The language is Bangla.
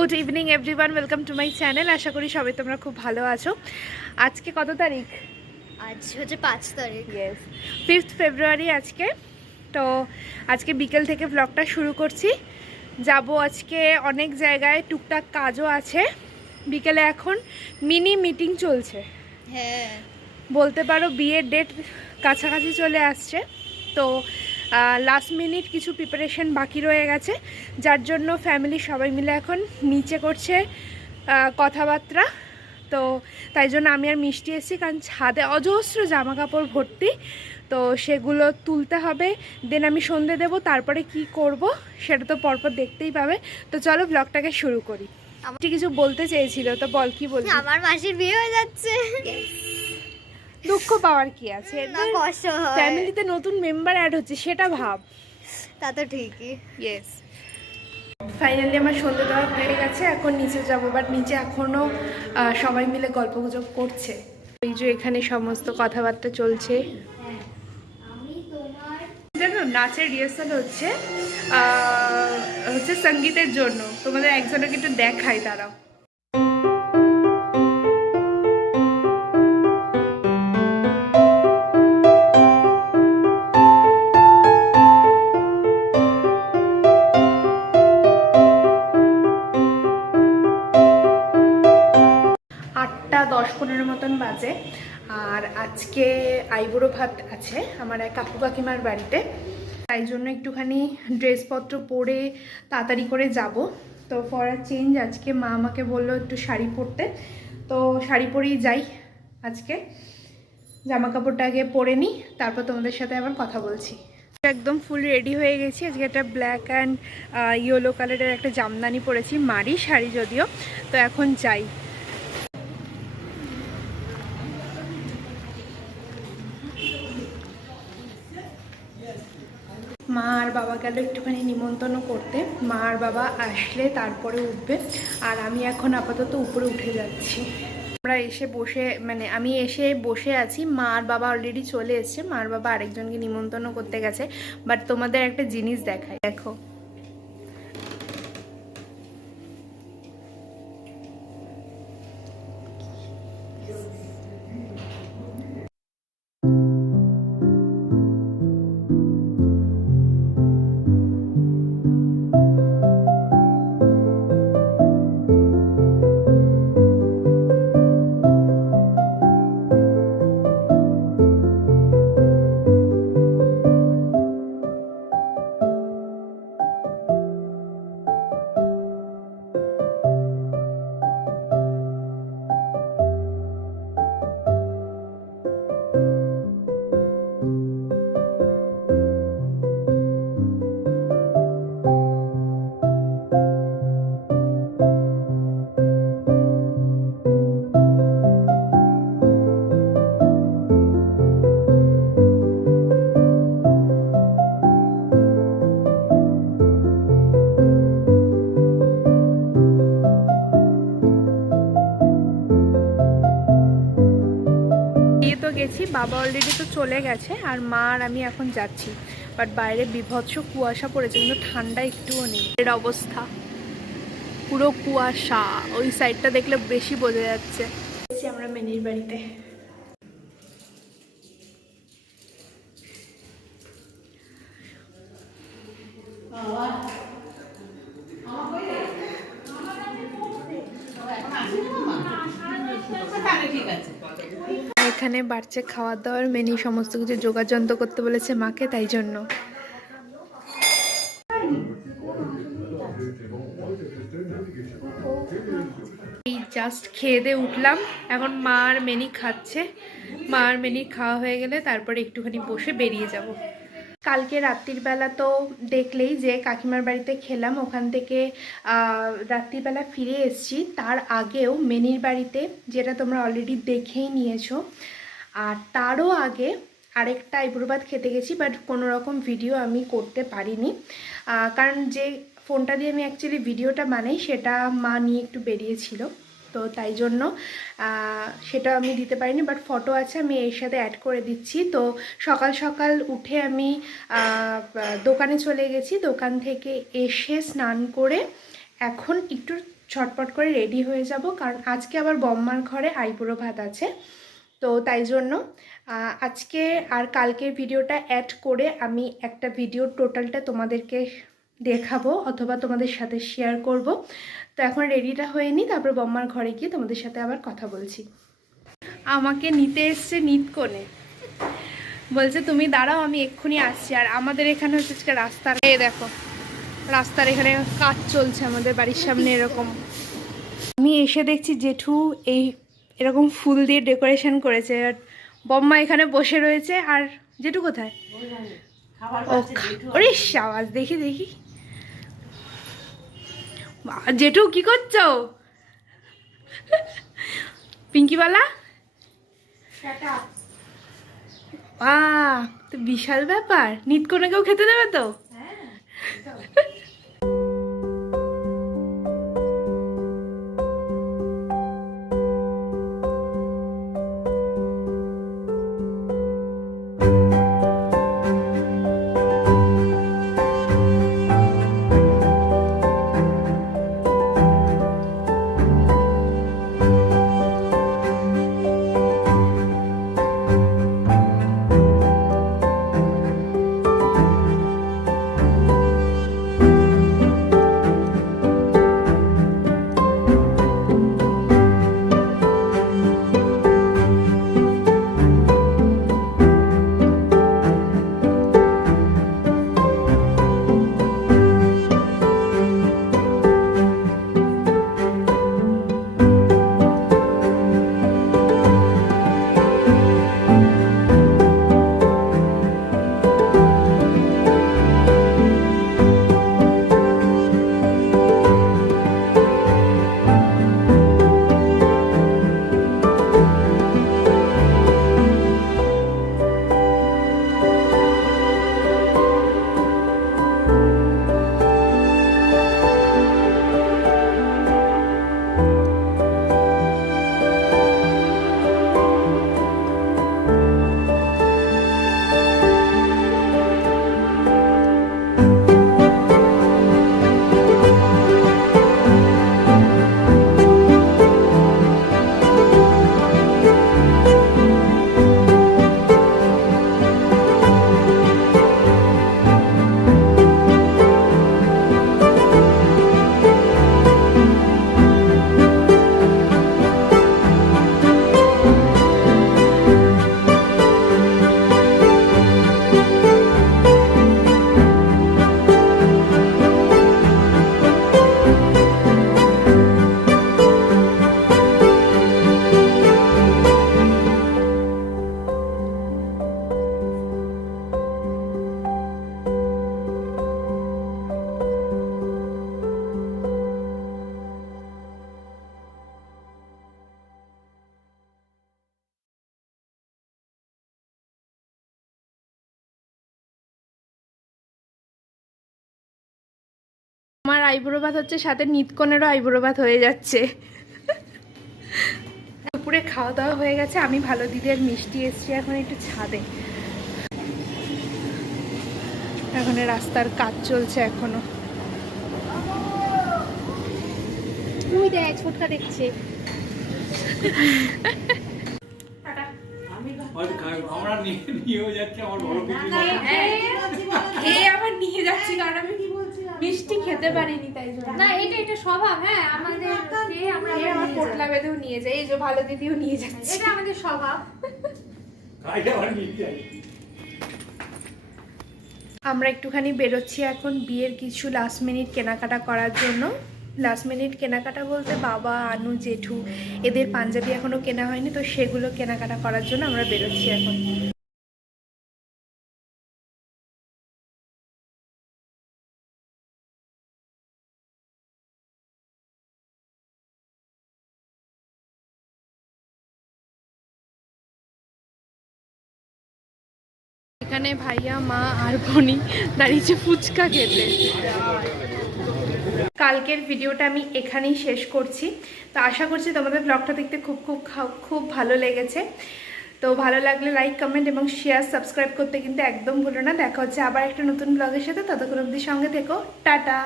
Good evening everyone, welcome to my channel. আশা করি সবাই তোমরা খুব ভালো আছো। আজকে কত তারিখ? আজ হচ্ছে 5 তারিখ। ইয়েস, 5th ফেব্রুয়ারি আজকে। তো আজকে বিকেল থেকে ব্লগটা শুরু করছি। যাব আজকে অনেক জায়গায়, টুকটাক কাজও আছে। বিকেলে এখন মিনি মিটিং চলছে, হ্যাঁ বলতে পারো বিয়ের ডেট কাছাকাছি চলে আসছে। তো লাস্ট মিনিট কিছু প্রিপারেশন বাকি রয়ে গেছে, যার জন্য ফ্যামিলির সবাই মিলে এখন নিচে করছে কথাবার্তা। তো তাই জন্য আমি আর মিষ্টি এসেছি, কারণ ছাদে অজস্র জামা কাপড় ভর্তি, তো সেগুলো তুলতে হবে। দেন আমি সন্ধে দেবো, তারপরে কি করব সেটা তো পরপর দেখতেই পাবে। তো চলো ব্লগটাকে শুরু করি। আমার কিছু বলতে চেয়েছিল, তো বল, কি বলবি? আমার মাসির বিয়ে হয়ে যাচ্ছে। দুঃখ পাওয়ার কি আছে, না, কষ্ট হয়। ফ্যামিলিতে নতুন মেম্বার অ্যাড হচ্ছে, সেটা ভাব। তা তো ঠিকই। ইয়েস, ফাইনালি আমার সন্ধ্যে দেওয়া হয়ে গেছে, এখন নিচে যাবো। বাট নিচে এখনও সবাই মিলে গল্পগুজব করছে। এই যে এখানে সমস্ত কথাবার্তা চলছে। জানো, নাচের রিহার্সাল হচ্ছে সঙ্গীতের জন্য। তোমাদের একজনকে একটু দেখাই, দাঁড়াও। 8:10-15 মতন বাজে। আর আজকে আইবুড়ো ভাত আছে আমার এক কাকু কাকিমার বাড়িতে, তাই জন্য একটুখানি ড্রেসপত্র পরে তাড়াতাড়ি করে যাব। তো ফর আ চেঞ্জ আজকে মা আমাকে বললো একটু শাড়ি পরতে, তো শাড়ি পরেই যাই আজকে। জামা কাপড়টা আগে পরে নিই, তারপর তোমাদের সাথে আবার কথা বলছি। একদম ফুল রেডি হয়ে গেছি। আজকে একটা ব্ল্যাক অ্যান্ড ইয়েলো কালারের একটা জামদানি পরেছি, মারি শাড়ি যদিও। তো এখন যাই। মা আর বাবা গেল একটুখানি নিমন্ত্রণ করতে। মা আর বাবা আসলে তারপরে উঠবে, আর আমি এখন আপাতত উপরে উঠে যাচ্ছি। আমরা এসে বসে, মানে আমি এসে বসে আছি, মা আর বাবা অলরেডি চলে এসছে। মা আর বাবা আরেকজনকে নিমন্ত্রণ করতে গেছে। বাট তোমাদের একটা জিনিস দেখাই, দেখো। গেছি, বাবা অলরেডি তো চলে গেছে, আর মা আর আমি এখন যাচ্ছি। বাট বাইরে বিভৎস কুয়াশা পড়েছে, কিন্তু ঠান্ডা একটুও নেই। এর অবস্থা পুরো কুয়াশা, ওই সাইডটা দেখলে বেশি বোঝা যাচ্ছে। আমরা মেনির বাড়িতে। এখানে বাড়ছে খাওয়ার দাওয়ার মেনু, সমস্ত কিছু যোগাযন্ত্র করতে বলেছে মাকে, তাই জন্য। এই জাস্ট খেয়ে দিয়ে উঠলাম, এখন মা আর মেনি খাচ্ছে। মা আর মেনি খাওয়া হয়ে গেলে তারপরে একটুখানি বসে বেরিয়ে যাব। কালকে রাত্রির বেলা তো দেখলেই যে কাকিমার বাড়িতে খেলাম, ওখান থেকে রাত্রিবেলা ফিরে এসেছি। তার আগেও মেনির বাড়িতে, যেটা তোমরা অলরেডি দেখেই নিয়েছো, আর তারও আগে আরেকটা আইবুড়ো ভাত খেতে গেছি। বাট কোনো রকম ভিডিও আমি করতে পারিনি, কারণ যে ফোনটা দিয়ে আমি অ্যাকচুয়ালি ভিডিওটা বানাই সেটা মা নিয়ে একটু বেরিয়েছিল, তো তাই জন্য সেটা আমি দিতে পারিনি। বাট ফটো আছে, আমি এর সাথে অ্যাড করে দিচ্ছি। তো সকাল সকাল উঠে আমি দোকানে চলে গেছি। দোকান থেকে এসে স্নান করে এখন একটু ছটপট করে রেডি হয়ে যাব, কারণ আজকে আবার বম্মার ঘরে আইবুড়ো ভাত আছে। তো তাই জন্য আজকে আর কালকের ভিডিওটা অ্যাড করে আমি একটা ভিডিও টোটালটা তোমাদেরকে দেখাবো অথবা তোমাদের সাথে শেয়ার করব। তো এখন রেডিটা হয়ে নিই, তারপর বম্মার ঘরে গিয়ে তোমাদের সাথে আবার কথা বলছি। আমাকে নিতে এসছে নিতকোণে, বলছে তুমি দাঁড়াও আমি এক্ষুনি আসছি। আর আমাদের এখানে হচ্ছে আজকে রাস্তার, এই দেখো রাস্তার এখানে কাজ চলছে আমাদের বাড়ির সামনে। এরকম আমি এসে দেখছি জেঠু এই এরকম ফুল দিয়ে ডেকোরেশন করেছে, আর বম্মা এখানে বসে রয়েছে। আর জেঠু কোথায়? ও ওরে আওয়াজ, দেখি দেখি জেঠু কি করছো? পিঙ্কিবালা তো বিশাল ব্যাপার, নিতকোণাকেও খেতে দেবে তো? আমার আইবুড়ো ভাত হচ্ছে, সাথে নিতকোণেরও আইবুড়ো ভাত হয়ে যাচ্ছে। দুপুরে খাওয়া দাওয়া হয়ে গেছে, আমি ভালো দিদি আর মিষ্টি এসছি এখন একটু ছাদে। এখন রাস্তার কাজ চলছে এখনো। তুই দেখ ছোটকা দেখছে। আমরা নিয়েও যাচ্ছি, আমার বড় কিছু খেয়ে আবার নিয়ে যাচ্ছি, কারণ আমি মিষ্টি খেতে পারিনি তাই জন্য। না এটা স্বভাব, হ্যাঁ আমাদের আমরা আমার পোটলা বেঁধেও নিয়ে যাই, এই যে ভালো দিদিও নিয়ে যাচ্ছে। এটা আমাদের স্বভাব। আমরা একটুখানি বেরোচ্ছি এখন বিয়ের কিছু লাস্ট মিনিট কেনাকাটা করার জন্য। লাস্ট মিনিট কেনাকাটা বলতে বাবা, আনু, জেঠু এদের পাঞ্জাবি এখনো কেনা হয়নি, তো সেগুলো কেনাকাটা করার জন্য আমরা বেরোচ্ছি এখন। এখানে ভাইয়া, মা আর বোনি দাঁড়িয়েছে ফুচকা খেতে। কালকের ভিডিওটা আমি এখানেই শেষ করছি। তো আশা করছি তোমাদের ব্লগটা দেখতে খুব ভালো লেগেছে। তো ভালো লাগলে লাইক, কমেন্ট এবং শেয়ার, সাবস্ক্রাইব করতে কিন্তু একদম ভুলো না। দেখা হচ্ছে আবার একটা নতুন ব্লগের সাথে, ততক্ষণ অবধি সঙ্গে থেকো। টাটা।